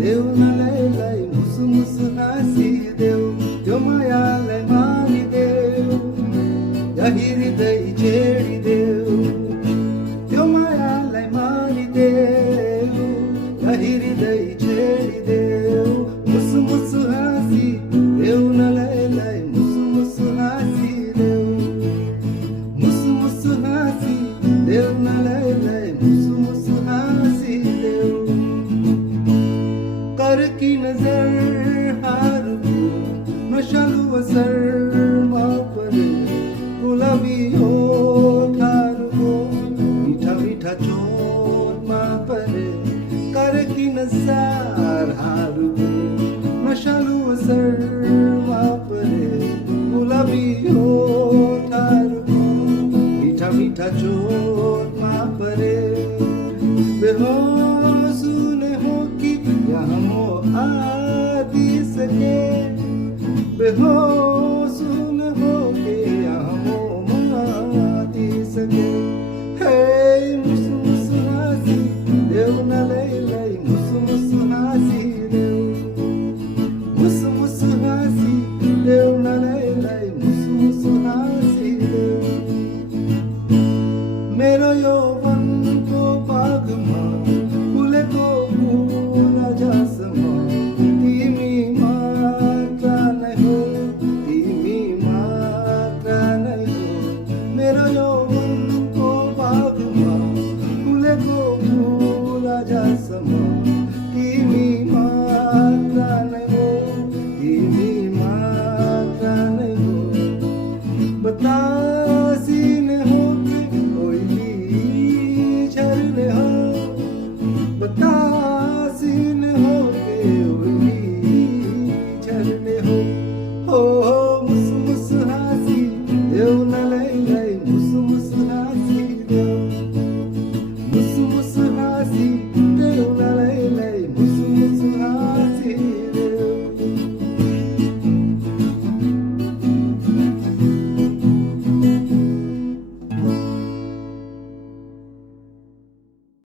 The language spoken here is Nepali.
देव नलैलाई मुसु मुसु हाँसी देव त्यो मायालाई मानिदेऊ यही हृदय छेडिदेऊ त्यो मायालाई मानिदेऊ यही हृदय छेडिदेऊ मुसु मुसु हाँसी देव नलैलाई मुसु मुसु हाँसी देऊ मुसु मुसु हाँसी देव नलैलाई मुसु मुसु हाँसी देऊ कर की नजरहरूको नशालु असरमा परे गुलाबी ओठहरूको मिठा मिठा चोटमा परे कर की नजरहरूको नशालु असरमा परे गुलाबी ओठहरूको मिठा मिठा चोटमा परे बेहोश ने हो कि यहाँ हो आदि सके बेहोश